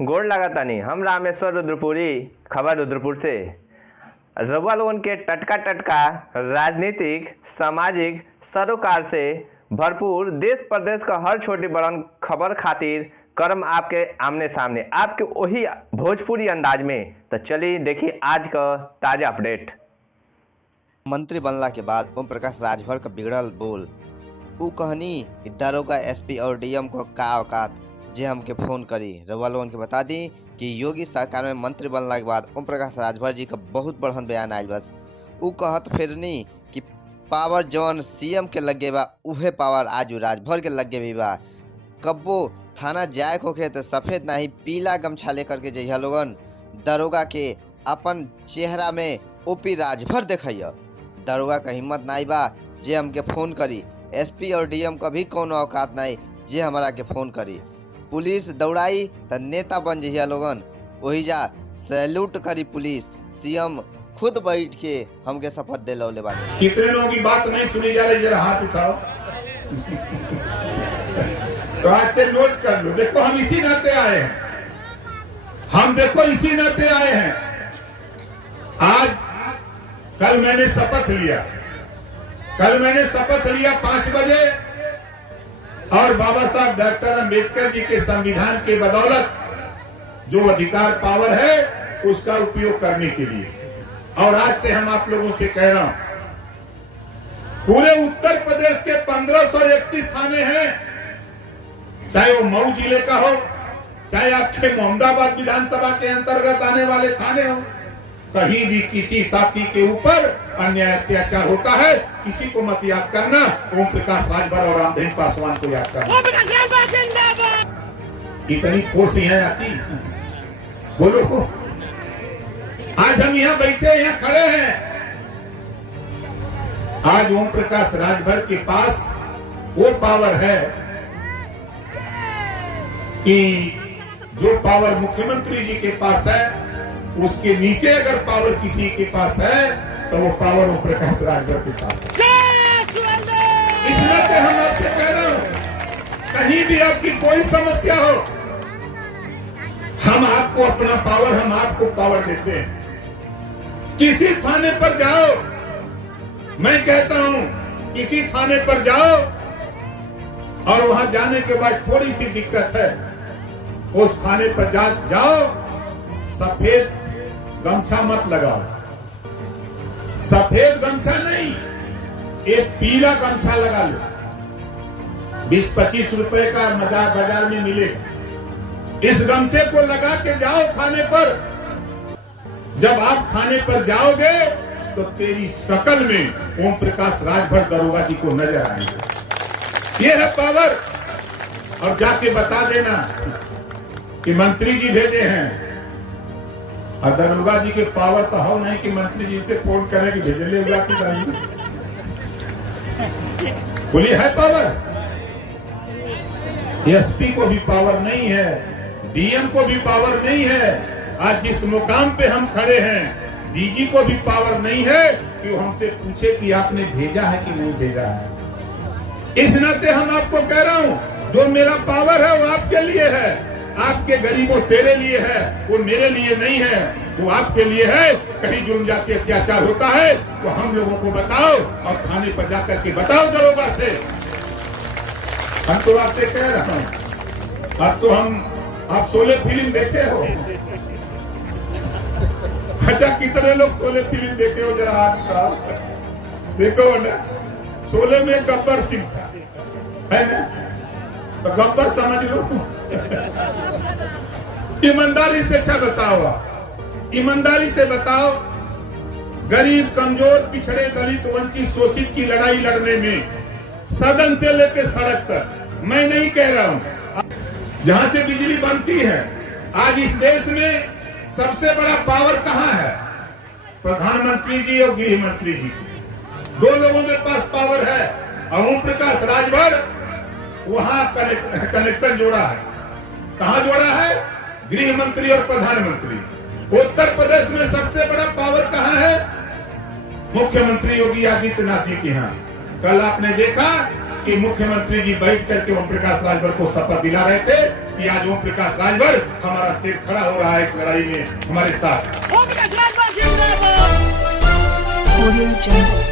गोड़ लगातानी हम रामेश्वर रुद्रपुरी, खबर रुद्रपुर से। रउआ लोगन के टटका राजनीतिक, सामाजिक, सरोकार से भरपूर देश प्रदेश का हर छोटी बड़न खबर खातिर करम आपके आमने सामने, आपके वही भोजपुरी अंदाज में। तो चलिए देखिए आज का ताजा अपडेट। मंत्री बनला के बाद ओम प्रकाश राजभर का बिगड़ल बोल, ऊ कहनी दरोगा, एसपी और डीएम को का औकात जे हमके फोन करी। रउआ लोगन के बता दी कि योगी सरकार में मंत्री बनला के बाद ओम प्रकाश राजभर जी का बहुत बढ़न बयान आयल। बस ऊ कहत फिरनी कि पावर जौन सीएम के लगे बा उहे पावर आज राजभर के लगे भी बा। कब्बो थाना जाए होके तो सफेद नहीं पीला गमछा लेकर के जइहा लोगन, दरोगा के अपन चेहरा में ओपी राजभर देखिया। दरोगा का हिम्मत नहीं बा जे हमके फोन करी। एसपी और डीएम का भी कोनो औकात नहीं जे हमारा के फोन करी। पुलिस दौड़ाई तो नेता बन जइया लोगन, वही जा सैल्यूट करी पुलिस। सीएम खुद बैठ के हमके शपथ दिलौले बानी। कितने लोगों की बात नहीं सुनी जा रही, जरा हाथ उठाओ। तो आज से नोट कर लो, देखो हम इसी नाते आए हैं, हम देखो इसी नाते आए हैं। आज कल मैंने शपथ लिया 5 बजे, और बाबा साहब डॉक्टर अम्बेडकर जी के संविधान के बदौलत जो अधिकार पावर है उसका उपयोग करने के लिए। और आज से हम आप लोगों से कह रहा हूं, पूरे उत्तर प्रदेश के 1531 थाने हैं, चाहे वो मऊ जिले का हो, चाहे आपके मोहम्मदाबाद विधानसभा के अंतर्गत आने वाले थाने हो, कहीं भी किसी साथी के ऊपर अन्याय अत्याचार होता है, किसी को मत याद करना, ओम प्रकाश राजभर और रामधन पासवान को याद करना। इतनी फोर्स यहाँ आती, बोलो। आज हम यहाँ बैठे, यहाँ खड़े हैं, आज ओम प्रकाश राजभर के पास वो पावर है कि जो पावर मुख्यमंत्री जी के पास है उसके नीचे अगर पावर किसी के पास है तो वो पावर ओम प्रकाश राजभर के पास है। इस नाते हम आपसे कह रहे हो, कहीं भी आपकी कोई समस्या हो, हम आपको अपना पावर, हम आपको पावर देते हैं। किसी थाने पर जाओ, मैं कहता हूं किसी थाने पर जाओ और वहां जाने के बाद थोड़ी सी दिक्कत है, उस थाने पर जाओ, सफेद गमछा मत लगाओ, सफेद गमछा नहीं, एक पीला गमछा लगा लो। 20-25 रुपए का बाजार में मिलेगा। इस गमछे को लगा के जाओ थाने पर। जब आप थाने पर जाओगे तो तेरी शकल में ओम प्रकाश राजभर दरोगा जी को नजर आएंगे। ये है पावर। और जाके बता देना कि मंत्री जी भेजे हैं, और दरोगा जी के पावर तो हो नहीं कि मंत्री जी से फोन करें कि भेजले हुआ की नहीं। बोलिए है पावर। एसपी को भी पावर नहीं है, डीएम को भी पावर नहीं है। आज जिस मुकाम पे हम खड़े हैं, डीजी को भी पावर नहीं है कि वो हमसे पूछे कि आपने भेजा है कि नहीं भेजा है। इस नाते हम आपको कह रहा हूं, जो मेरा पावर है वो आपके लिए है, आपके गरीबों तेरे लिए है, वो मेरे लिए नहीं है, वो आपके लिए है। कहीं जुर्म जाति अत्याचार होता है तो हम लोगों को बताओ और थाने पर जाकर के बताओ दरोगा से। हम तो आपसे कह रहा हूं, अब तो आप शोले फिल्म देखे हो? अच्छा, कितने लोग शोले फिल्म देखे हो? जरा हाथ देखो ना। शोले में गब्बर सिंह था, है ना? तो गब्बर समझ लो। ईमानदारी से अच्छा बताओ, ईमानदारी से बताओ। गरीब, कमजोर, पिछड़े, दलित, वंचित, शोषित की लड़ाई लड़ने में सदन से लेकर सड़क तक, मैं नहीं कह रहा हूं, जहां से बिजली बनती है। आज इस देश में सबसे बड़ा पावर कहां है? प्रधानमंत्री जी और गृह मंत्री जी, दो लोगों के पास पावर है। और ओम प्रकाश राजभर वहां कनेक्शन जोड़ा है। कहां जोड़ा है? गृह मंत्री और प्रधानमंत्री। उत्तर प्रदेश में सबसे बड़ा पावर कहां है? मुख्यमंत्री योगी आदित्यनाथ जी के यहाँ। कल आपने देखा कि मुख्यमंत्री जी बैठ करके ओम प्रकाश राजभर को शपथ दिला रहे थे कि आज ओम प्रकाश राजभर हमारा सिर खड़ा हो रहा है इस लड़ाई में हमारे साथ। Audio Jungle.